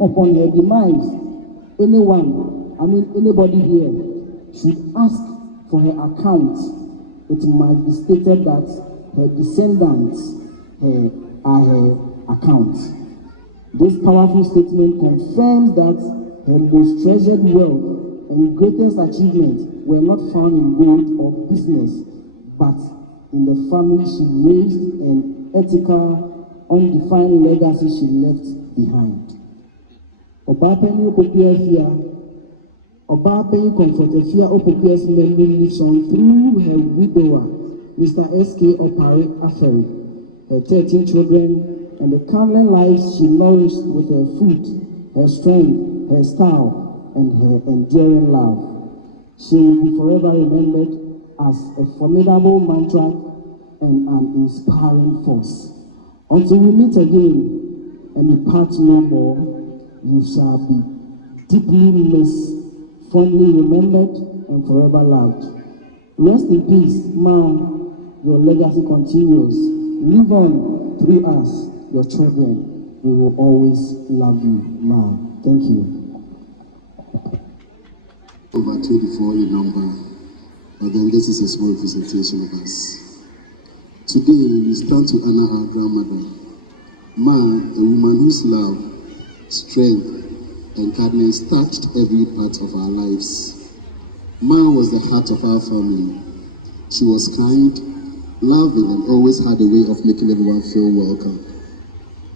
upon her demise, anybody here should ask for her account, it must be stated that her descendants are her account. This powerful statement confirms that her most treasured wealth and greatest achievements were not found in gold or business, but in the family she raised and ethical, undefined legacy she left behind. Obaapanyin Comfortefia Opokua's memory lives on through her widower, Mr. S.K. Afua, her 13 children, and the countless lives she nourished with her food, her strength, her style, and her enduring love. She will be forever remembered as a formidable mantra and an inspiring force. Until we meet again and we part no more, you shall be deeply missed, fondly remembered, and forever loved. Rest in peace, Ma. Your legacy continues. Live on through us, your children. We will always love you, Ma. Thank you. Over 24 in number, but then this is a small presentation of us. Today, we stand to honor our grandmother, Ma, a woman whose love, strength, and kindness touched every part of our lives. Ma was the heart of our family. She was kind, loving, and always had a way of making everyone feel welcome.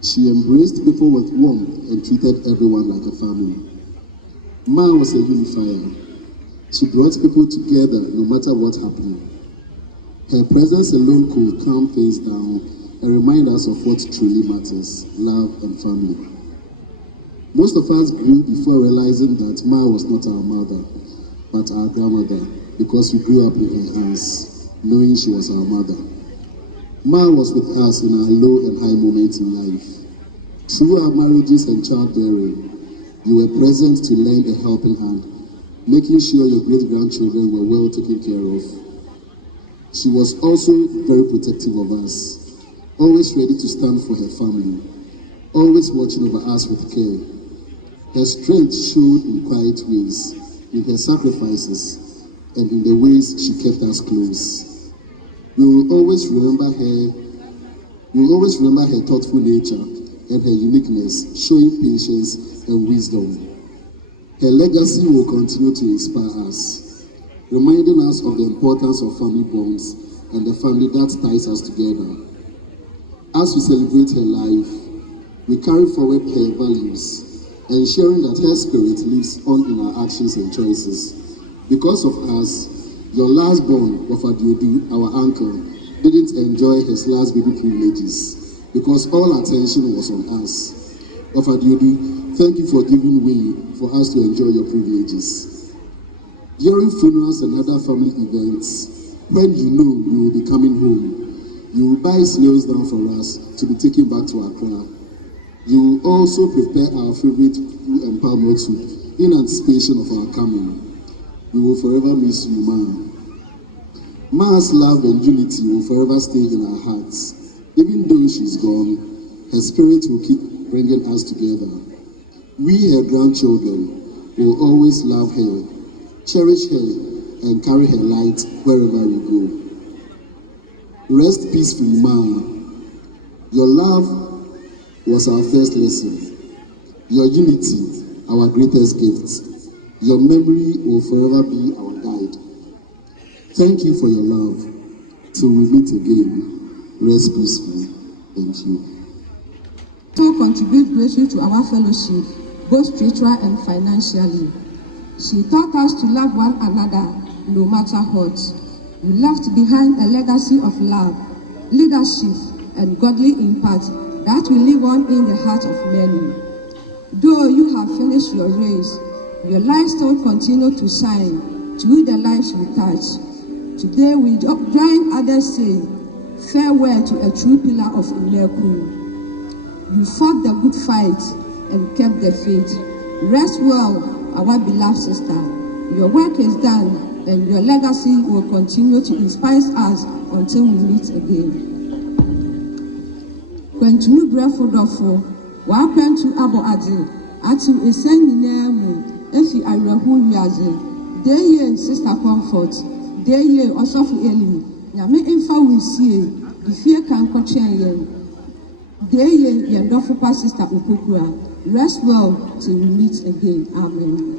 She embraced people with warmth and treated everyone like a family. Ma was a unifier. She brought people together no matter what happened. Her presence alone could calm things down and remind us of what truly matters, love and family. Most of us grew before realizing that Ma was not our mother, but our grandmother, because we grew up in her hands, knowing she was our mother. Ma was with us in our low and high moments in life. Through our marriages and childbearing, you were present to lend a helping hand, making sure your great-grandchildren were well taken care of. She was also very protective of us, always ready to stand for her family, always watching over us with care. Her strength showed in quiet ways, in her sacrifices, and in the ways she kept us close. We will always remember her thoughtful nature and her uniqueness, showing patience and wisdom. Her legacy will continue to inspire us, reminding us of the importance of family bonds and the family that ties us together. As we celebrate her life, we carry forward her values, ensuring that her spirit lives on in our actions and choices. Because of us, your last born, Wafadiodu, our uncle, didn't enjoy his last baby privileges because all attention was on us. Wafadiodu, thank you for giving way for us to enjoy your privileges. During funerals and other family events, when you know you will be coming home, you will buy snails down for us to be taken back to Accra. You will also prepare our favorite food and palm milk soup in anticipation of our coming. We will forever miss you, Ma. Ma's love and unity will forever stay in our hearts. Even though she's gone, her spirit will keep bringing us together. We, her grandchildren, will always love her, cherish her, and carry her light wherever we go. Rest peacefully, Ma. Your love was our first lesson. Your unity, our greatest gift. Your memory will forever be our guide. Thank you for your love. Till we meet again, rest peacefully. Thank you. To contribute greatly to our fellowship, both spiritual and financially. She taught us to love one another no matter what. We left behind a legacy of love, leadership, and godly impact that will live on in the heart of many. Though you have finished your race, your light still continue to shine through the lives we touch. Today we join others say, farewell to a true pillar of Umeku. You fought the good fight and kept the faith. Rest well, our beloved sister. Your work is done and your legacy will continue to inspire us until we meet again. When to brefo dofo, wa kwentu abo adi, Atu eseni nemu efi arehu wiaze. Deye Sister Comfort. Deye Osofu Eli. Nyame infa wisie. Difie kan kochen yen. Deye Yendofupa Sister Opokua. Rest well till we meet again. Amen.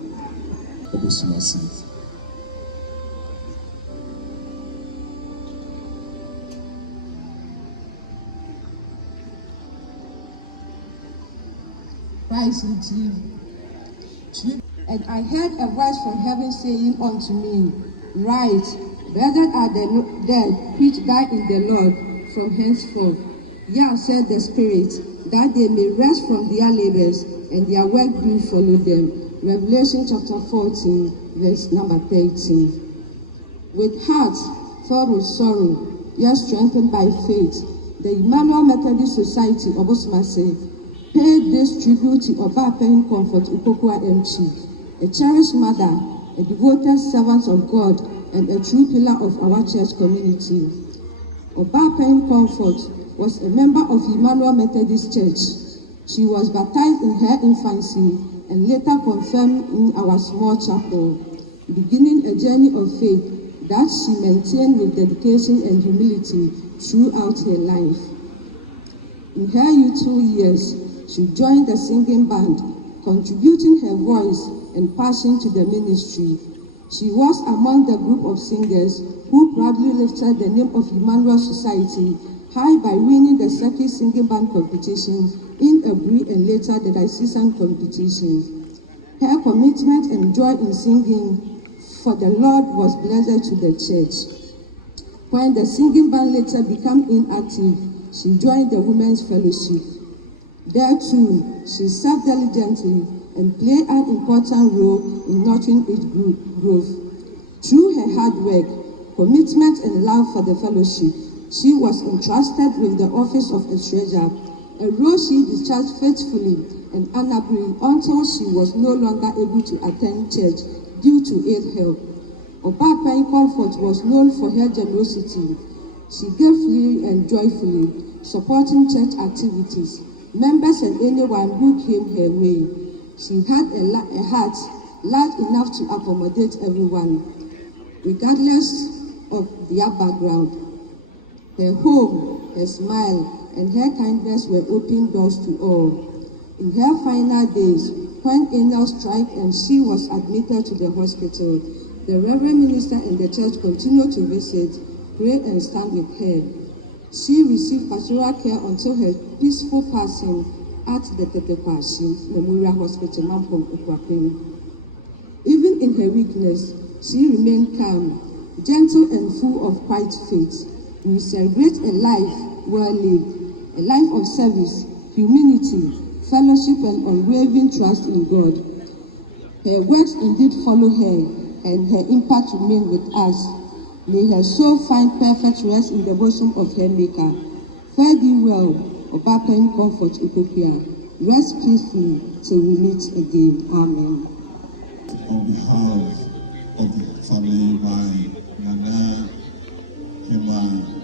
Christ in you. And I heard a voice from heaven saying unto me, Rite, blessed are the dead which die in the Lord from henceforth. Yea, said the Spirit, that they may rest from their labors, and their work do follow them. Revelation chapter 14, verse number 13. With hearts filled with sorrow, yet strengthened by faith, the Emmanuel Methodist Society of Osmase paid this tribute to Obaapanyin Comfort Opokua Antwi, a cherished mother, a devoted servant of God, and a true pillar of our church community. Obaapanyin Comfort was a member of Emmanuel Methodist Church. She was baptized in her infancy and later confirmed in our small chapel, beginning a journey of faith that she maintained with dedication and humility throughout her life. In her youthful years, she joined the singing band, contributing her voice and passion to the ministry. She was among the group of singers who proudly lifted the name of Emmanuel Society high by winning the circuit singing band competition in Abri and later the diocesan competition. Her commitment and joy in singing for the Lord was blessed to the church. When the singing band later became inactive, she joined the Women's Fellowship. There too, she served diligently and played an important role in nurturing its growth. Through her hard work, commitment and love for the fellowship, she was entrusted with the office of a treasurer, a role she discharged faithfully and honorably until she was no longer able to attend church due to ill health. Obaapanyin Comfort was known for her generosity. She gave freely and joyfully, supporting church activities, members and anyone who came her way. She had a heart large enough to accommodate everyone, regardless of their background. Her home, her smile, and her kindness were open doors to all. In her final days, when illness struck and she was admitted to the hospital, the Reverend Minister and the church continued to visit, pray, and stand with her. She received pastoral care until her peaceful passing at the Tetepashi Memorial Hospital, Mampong, Opokua. Even in her weakness, she remained calm, gentle, and full of quiet faith. We celebrate a life well lived, a life of service, humility, fellowship, and unwavering trust in God. Her works indeed follow her, and her impact remains with us. May her soul find perfect rest in the bosom of her Maker. Fare thee well, Obaapanyin Comfort Opokua. Rest peacefully till we meet again. Amen. On behalf of the family by Nana, Hima,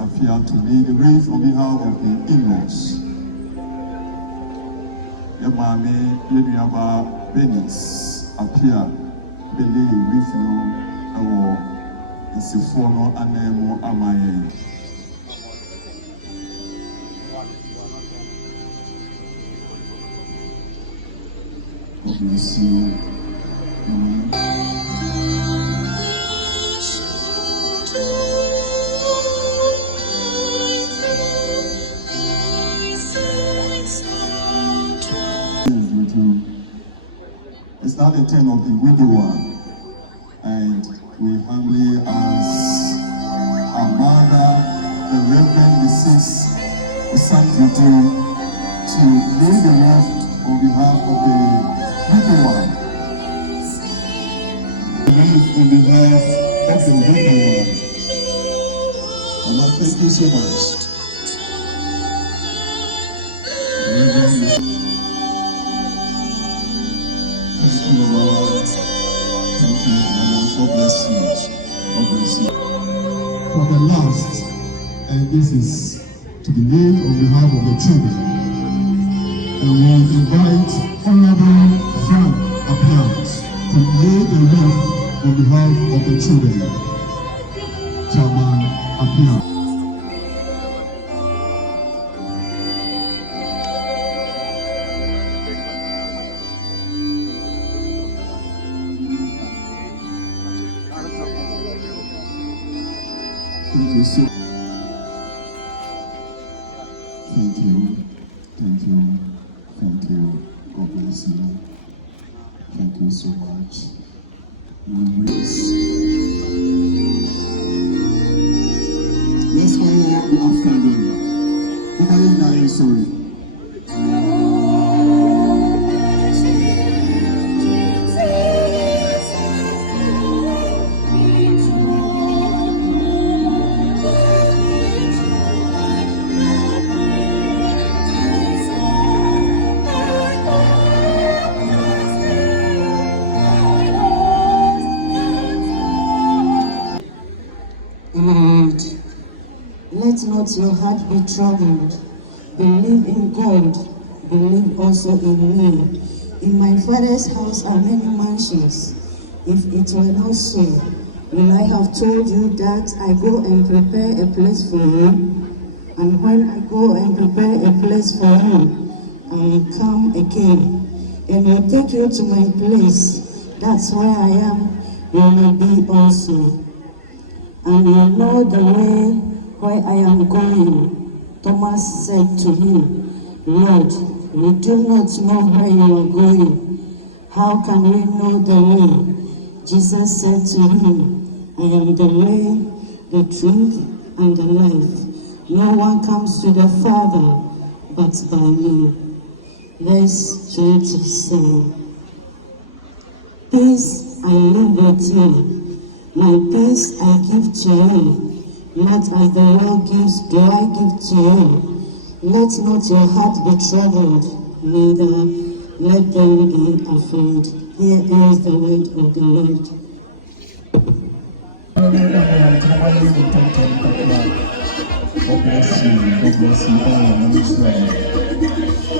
Afua to lead the race on behalf of the in-laws. Yamame Yenuaba Benis Apia Bele Rifno Awo Isifono Anemo Amaye. God bless you. It's now the turn of the widower, and we humbly ask our mother, the Reverend Mrs. Antwi, to lead the left on behalf of the widower. On behalf of the widower. Mama, thank you so much. Reverend you, Lord. Thank you, Lord. God bless you. God bless you. For the last, and this is to be named on behalf of the children. And we invite Honorable Frank Appiah to lay the wreath on behalf of the children. Chairman Appiah. Thank you so much. Thank you. Thank you. Thank you. God bless you. Thank you so much. Let's honor the afternoon. Nobody sorry. Lord, let not your heart be troubled. Believe in God, believe also in me. In my Father's house are many mansions. If it were not so, will I have told you that I go and prepare a place for you? And when I go and prepare a place for you, I will come again and will take you to my place. That's where I am, you will be also. And you know the way where I am going. Thomas said to him, Lord, we do not know where you are going. How can we know the way? Jesus said to him, I am the way, the truth, and the life. No one comes to the Father but by me. Verse 27. Peace I live with you. My peace I give to you, not as the world gives do I give to you. Let not your heart be troubled, neither let them be afraid. Here is the word of the Lord. God bless you. God bless you all.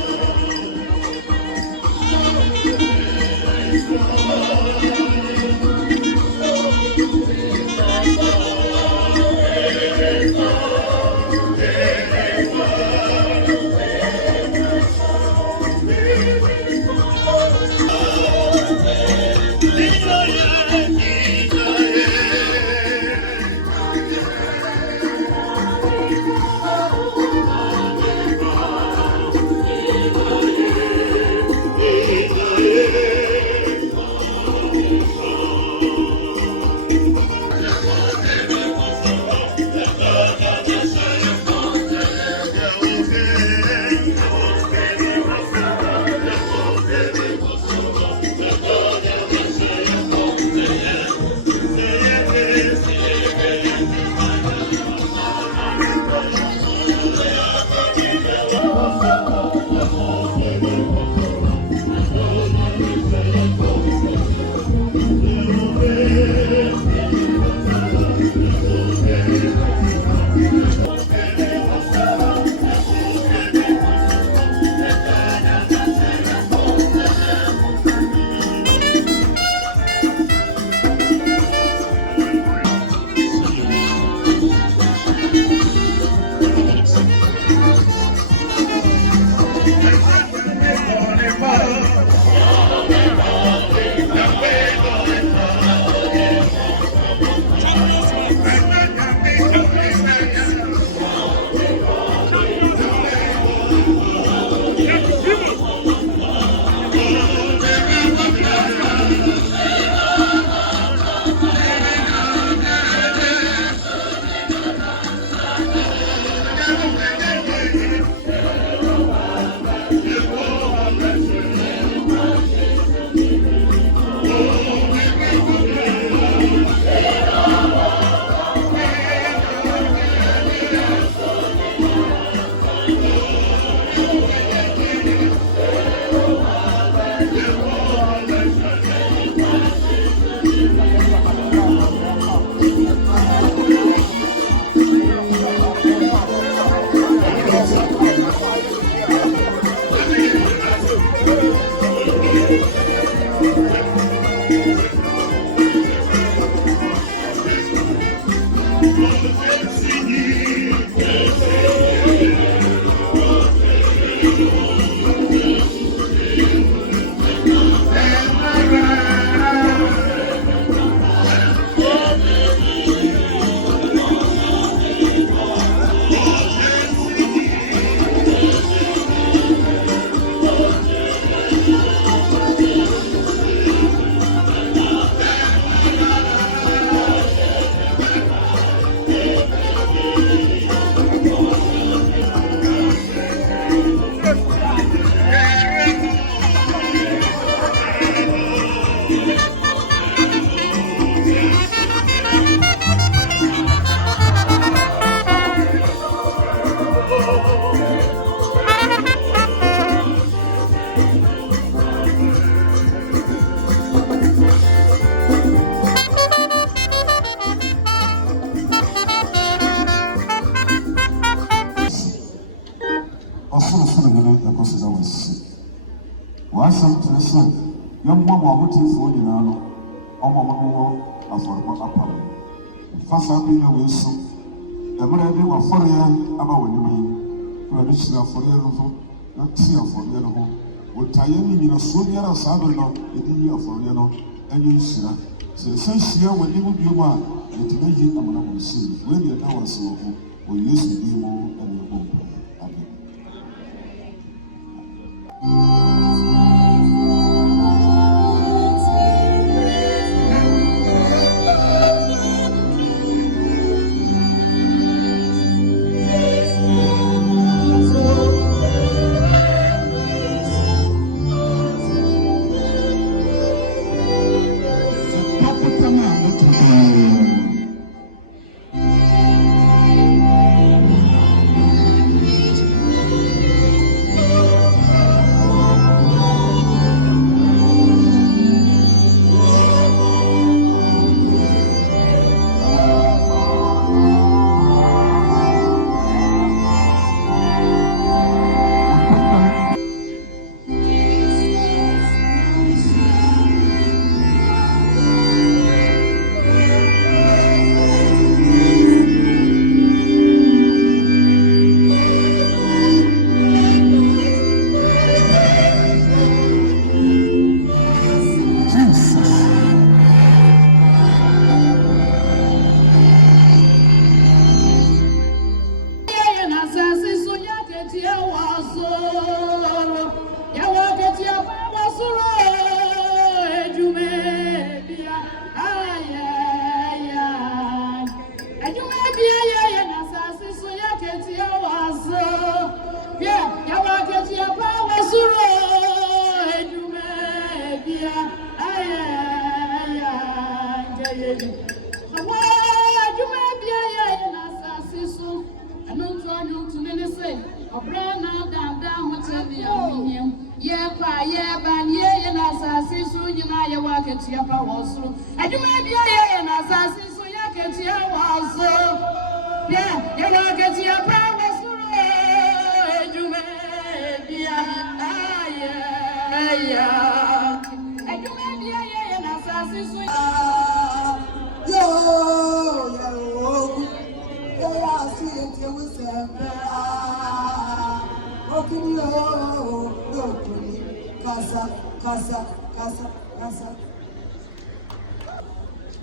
Yakosa was. Wasam to the sun, young mama who is for you now, Omama Afua Apollo. Fast up in a Wilson, the mother they were 4 years about when you mean, who are rich for your not see for your home. Would tie in a soldier of Sabino, a year for Yano, and you see. So, since here when you would be one, and to make it a man will see, when the hours will use the demo and your home.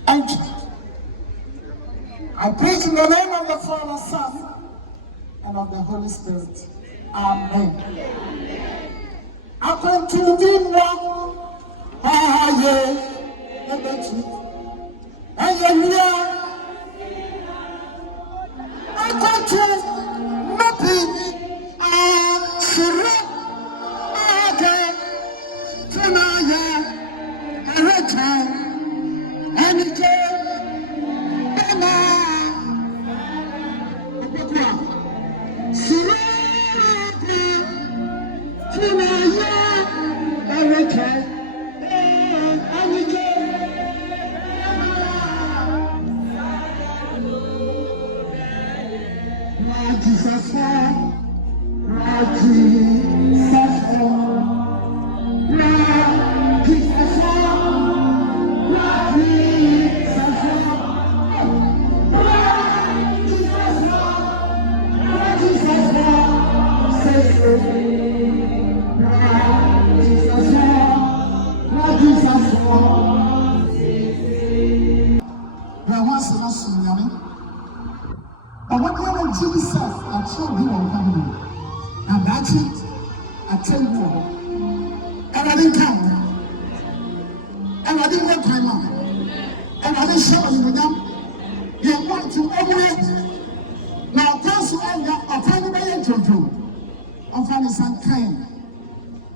Antwi. I preach in the name of the Father, Son, and of the Holy Spirit. Amen. I come to be one. I come to nothing.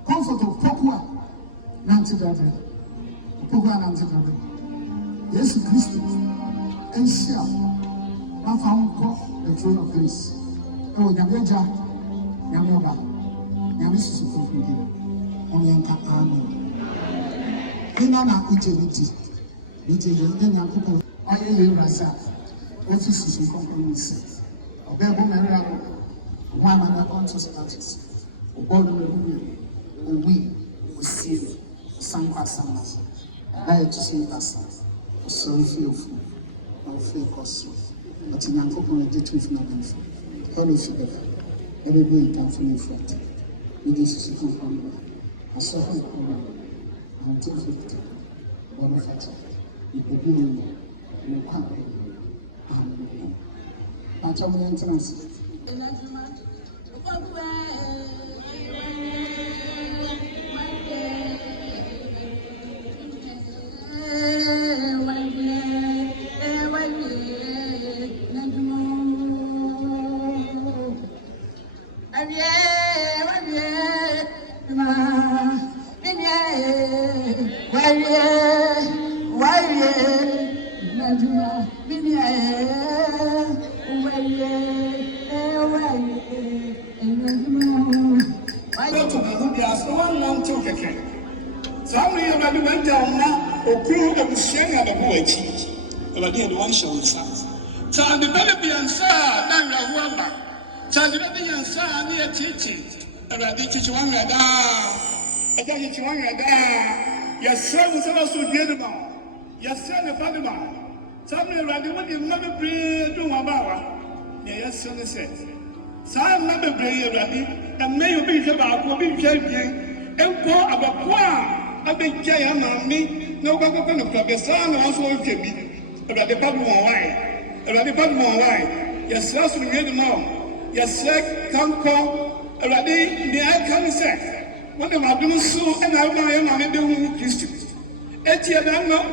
Comfort of Opokua, Opokua Yes, Christ, and shall not found the throne of grace. Oh, Yameja, Yamoba, Yamis on Yanka Army. Inana utility, which is the Yakuko, I am myself. Offices and compromises. Obey Maria, one and a bunch of status. Obon, we see some customers. I to see us. So fearful, or fake or so. But in Uncle, the truth not info. Hello, sugar. Every day, can feel front. It is a second family. A second family. Until 50. One of it. It will be no company. But I'm going to answer. Sam never bring ready, and may you be about what we shall be, and pour Abakua, a big giant on me, no back of the son also will be about the public wine, about the public wine. Yes, that's we hear them all. Yes, sir, come call, already the eye can say. What am I doing so? And I am doing Christians. Etia don't know,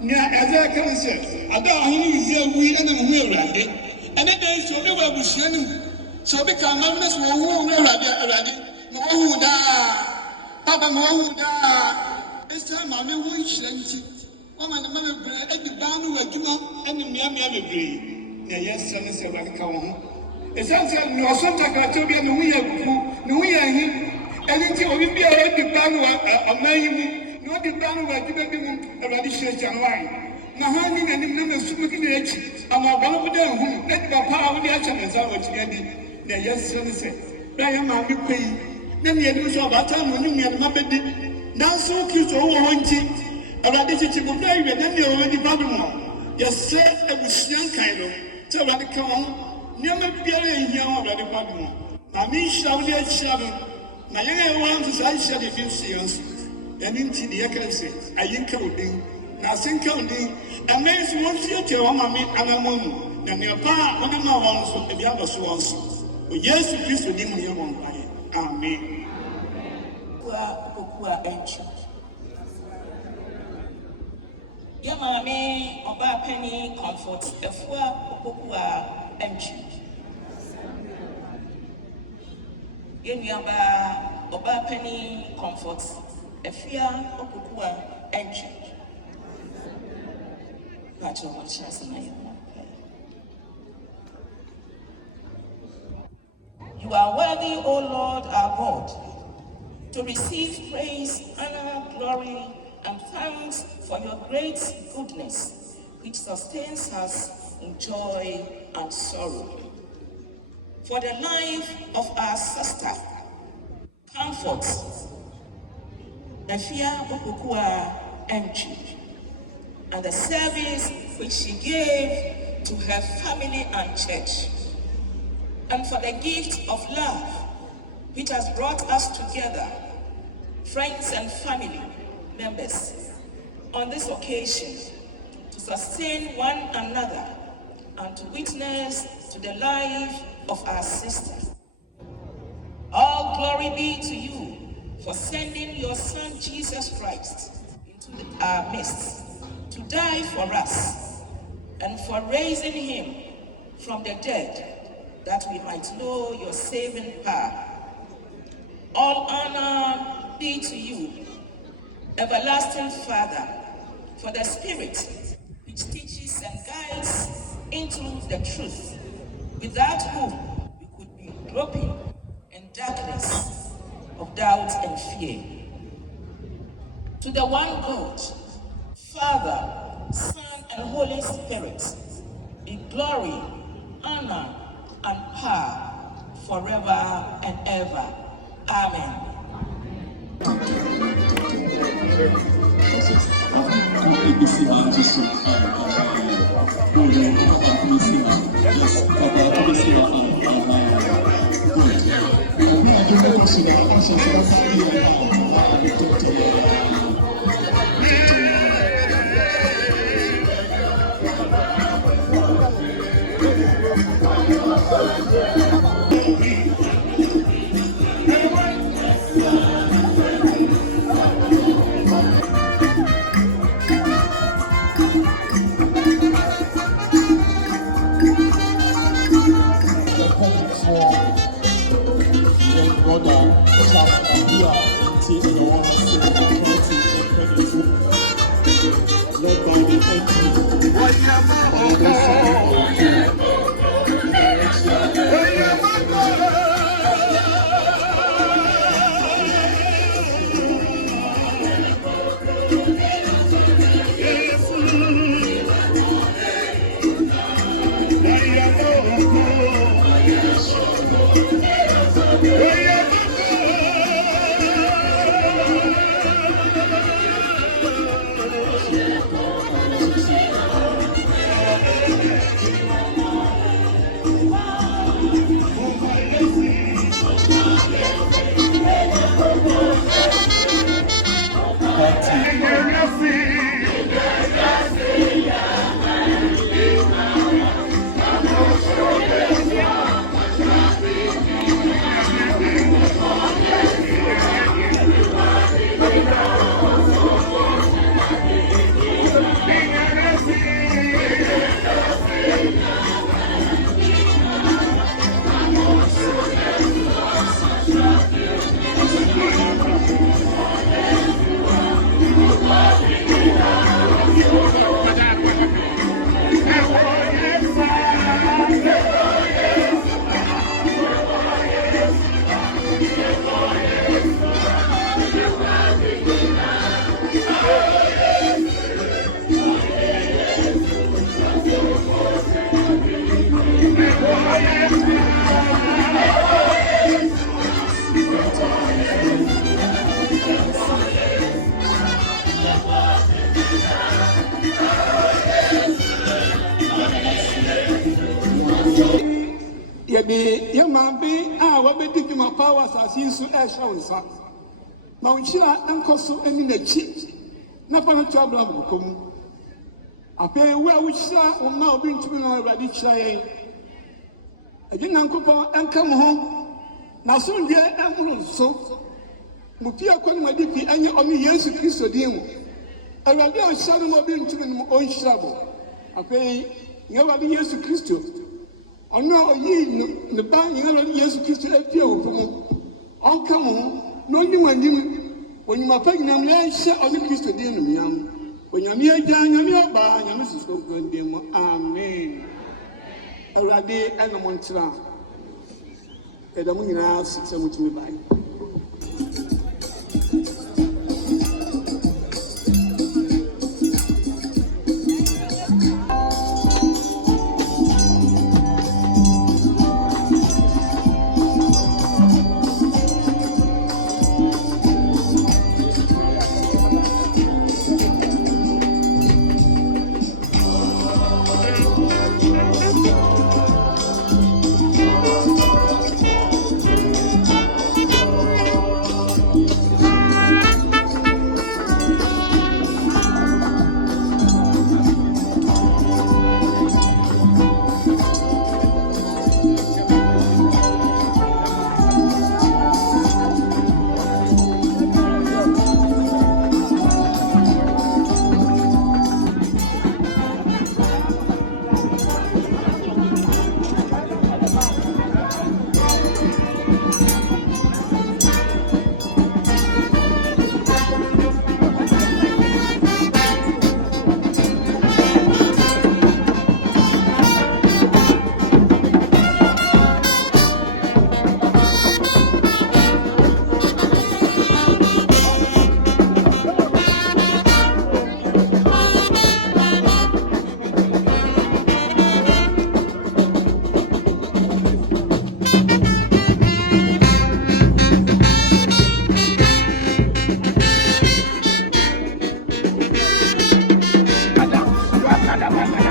near as I can say. I don't hear we and we ready, and it is so we will be shining. So become members who already no Papa Mohuda. This time I'm a wish and woman the mother bread at the band where you and the Miami breed. Yes, son is a welcome. It's answered no sometimes to be no we are him. Anything will be at the band of May, not the band where you can be already church and wine. Mahani and the numbers to make it. I'm a one of them who let the power of the action as I was ready. Yes, son is it. I am a big pain. Then you do so about time when you had my bed. Now, so cute over 1 about this is a good day, and then you already bottom. Yes, sir, I was young kind of. So let it come on. Never be a young already bottom. I mean, shall yet shadow. My young ones is I shall if you see us. And into the accuracy, I ain't counting. Now, sing counting. And there's one future on my meat and a moon. And your pa, one of my ones will be other swans. Yes, Christ will give me one by. Amen. Opokua, Antwi. Dear Mammy, Obaapanyin comfort, Afua, Opokua, Antwi. Dear Obaapanyin comfort, Afua, Opokua, Antwi. Patrol, what shall I say? You are worthy, O Lord our God, to receive praise, honor, glory, and thanks for your great goodness, which sustains us in joy and sorrow. For the life of our sister, comfort, Afua Opokua Antwi, and the service which she gave to her family and church, and for the gift of love which has brought us together, friends and family members, on this occasion to sustain one another and to witness to the life of our sister. All glory be to you for sending your Son Jesus Christ into our midst to die for us and for raising him from the dead, that we might know your saving power. All honor be to you, everlasting Father, for the Spirit which teaches and guides into the truth, without whom we could be groping in darkness of doubt and fear. To the one God, Father, Son, and Holy Spirit, be glory, honor, and power forever and ever. Amen. Yɛde yɛma bi a wɔbɛdi dwuma pa wɔ asase yi so ɛhyɛ wo nsa ma wo nhyira nkɔ so ani n'akyi na pa no to abra bɔkɔ mu afei wo a wohyira wo ma obi ntumi na Awurade hyira yɛn agye Nyankopɔn ɛnka mo ho na asomdwe ɛmmoro nso mo fie akɔnomadi fi ɛnyɛ ɔne Yesu Kristo din mu Awurade a ɔhyira no ma obi ntumi no ɔnhyira mo afei nyɛ Awurade Yesu Kristo ono oyi ne ba yɛn Yesu Kristo afie wo mu ɔnka mo ho na ɔnyi w'anim onyima pa nyinam yɛ hyɛ ɔne Kristo din no miam onyame agya nyame ɔba nyame susu nkɔndin mu amen Awurade ɛna mo ntira ɛda mo nyinaa sɛ motumi bae Thank you.